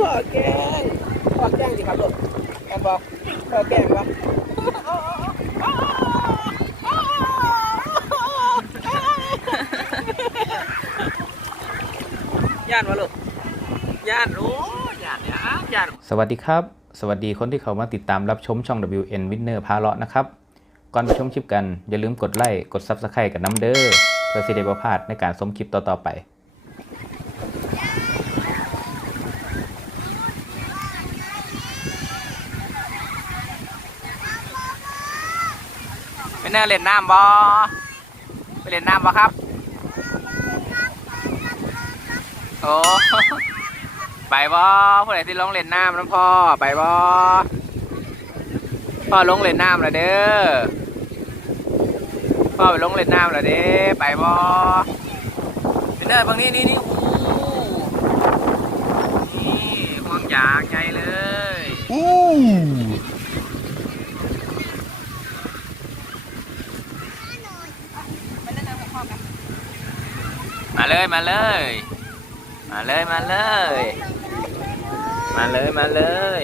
พ่อแกงพ่อแกงสิครับลูกแอบบอกพ่อแกงวะย่านวะลูกย่านโอ้ย่านย่านย่านสวัสดีครับ สวัสดีคนที่เขามาติดตามรับชมช่อง WN Winner พาเลาะนะครับ ก่อนไปชมคลิปกัน อย่าลืมกดไลค์กด Subscribe กับน้ำเด้อเพื่อสิได้บ่พลาดในการชมคลิปต่อๆไป ไปเน่เล่นน้ำบ่ไปเล่นน้ำบ่ครับ โอ้ไปบ่ผู้ใดที่ลงเล่นน้ำนะพ่อไปบ่พ่อลงเล่นน้ำล้วเด้อพ่อไปลงเล่นน้ำล้วเด้ไปบ่ไปเน่บางนี้นี่นี่โอ้นี่ห่วงยางใหญ่เลย มาเลย มาเลย มาเลย มาเลย มาเลย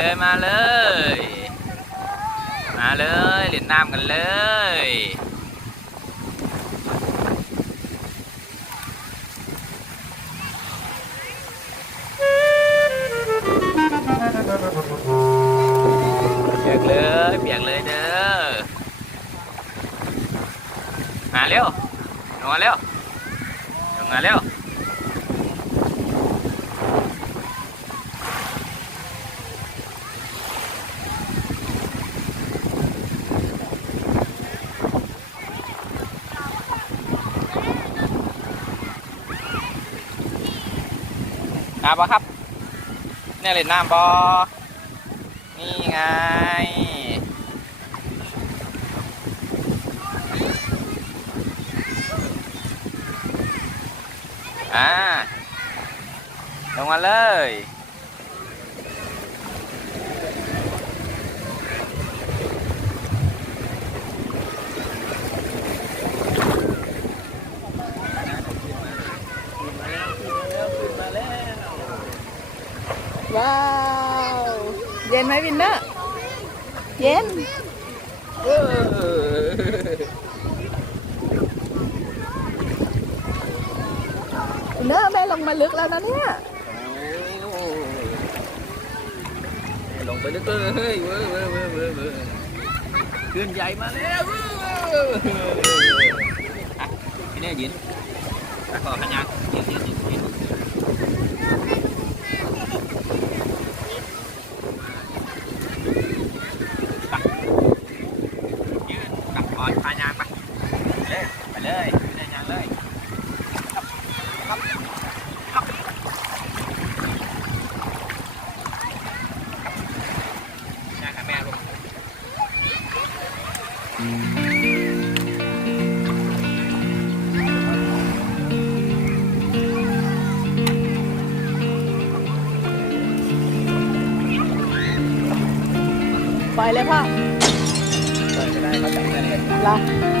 เลยมาเลย มาเลยเล่นน้ำกันเลยเปียกเลยเปียกเลยเด้อมาเร็วลงมาเร็วลงมาเร็วาบ่ครับเนี่ยเล่นน้ำบ่นี่ไงอ่าลงมาเลย ว้าว เย็นไหมวินเนอร์ เย็นเออวินเนอร์แม่ลงมาลึกแล้วนะเนี่ยลงไปลึกเลยเฮ้ยเว้ยเว้ยเว้ยเว้ยเว้ยขึ้นใหญ่มาแล้วพี่เน่ยยืนขอขันยังยืนยืนยืนยืน เลยพ่อเปิดก็ได้เขาจับได้เลย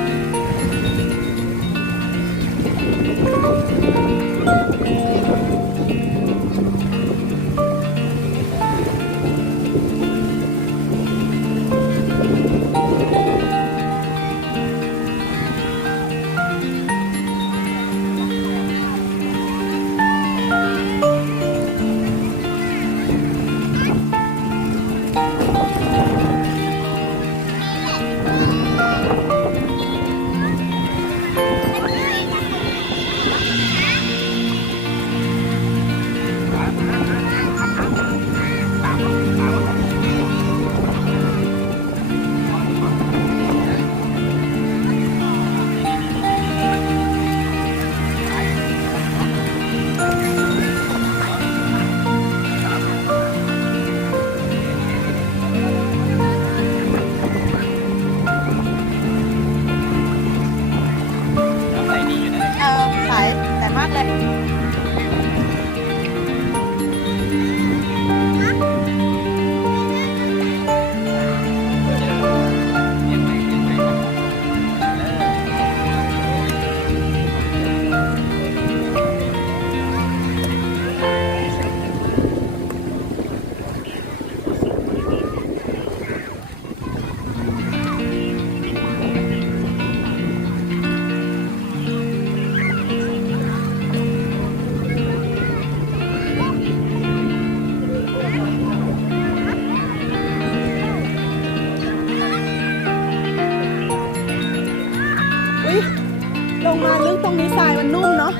ลงมาลึกตรงนี้ทรายมันนุ่มเนาะ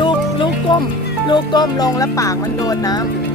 ลูกลูกก้ม ลูกก้มลงแล้วปากมันโดนน้ำ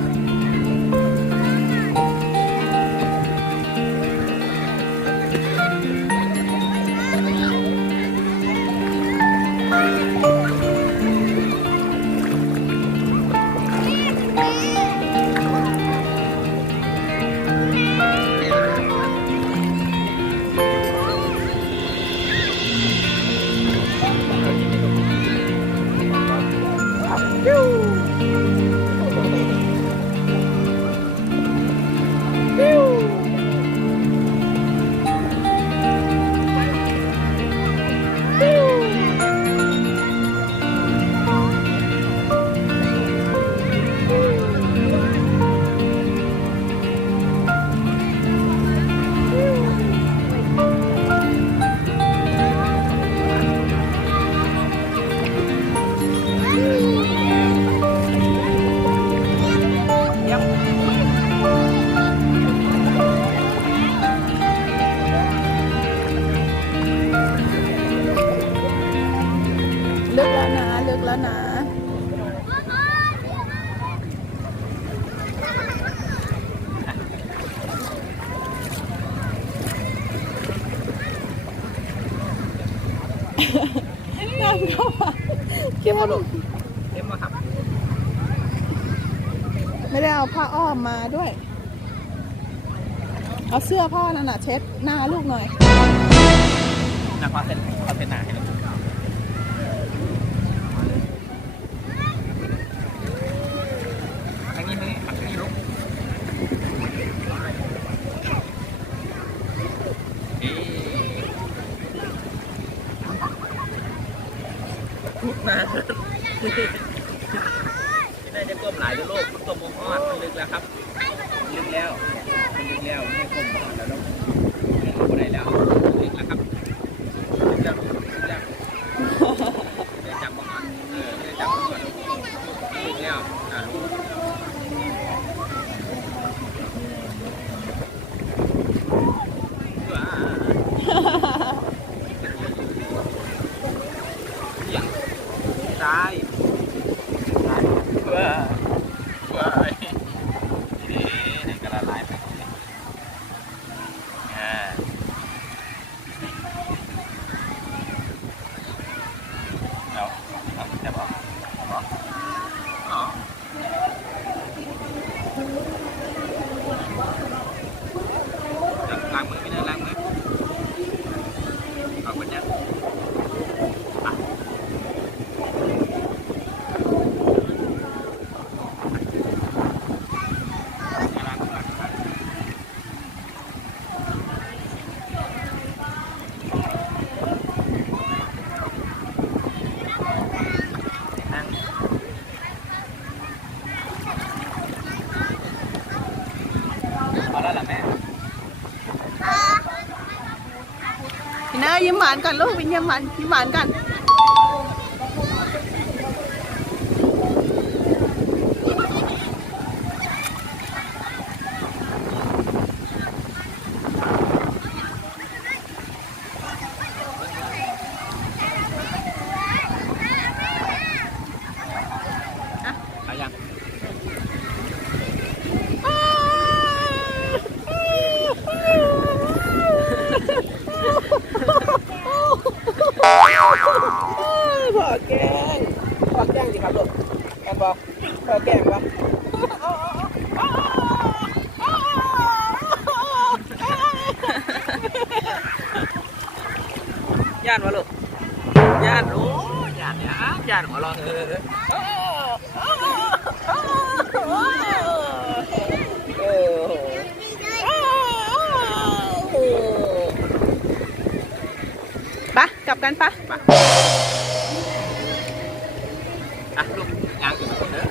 กแล้วนะ น้ำเข้ามาคิดว่าเอ็มมาครับ ไม่ได้เอาผ้าอ้อมมาด้วย เอาเสื้อพ่อนั่นน่ะเช็ดหน้าลูกหน่อย หนักความเส้นความเส้นหนาให้เราทางนี้ทางนี้ทางนี้ลูกเอ๊ะ พุดนะน่าจะก้มหลายด้วยลูกตัวมุมอ่อนมันลึกแล้วครับ ลึกแล้วมันลึกแล้วไม่ก้มอ่อนแล้วลูกไม่รู้อะไรแล้วลึกแล้วครับลึกแล้วลึกแล้วไม่ได้จับมาก่อนเออไม่ได้จับมาก่อนลึกแล้วอะลูกว้าเสียงตายว้าว้ายนี่นี่กระลายไปอ่า เอาเอาจะบอกบอกอ๋อล้างมือไม่ได้ล้างมือเอาไปเนี่ยอะล้างมือล้างมือนั่งพอแล้วเหรอแม่ พี่น้ายิ้ มหวานก่อนลูกวินยิ้มหวานยิ้มหวานก่อน啊เอายัง พอแกงพอแกงสิครับลูกแอบ บอกพอแกงปะย่านวะลูกญาติโอ้ญาติเนี่ยอะญาติหัวเราะเออเออปะกลับกันปะอะลูก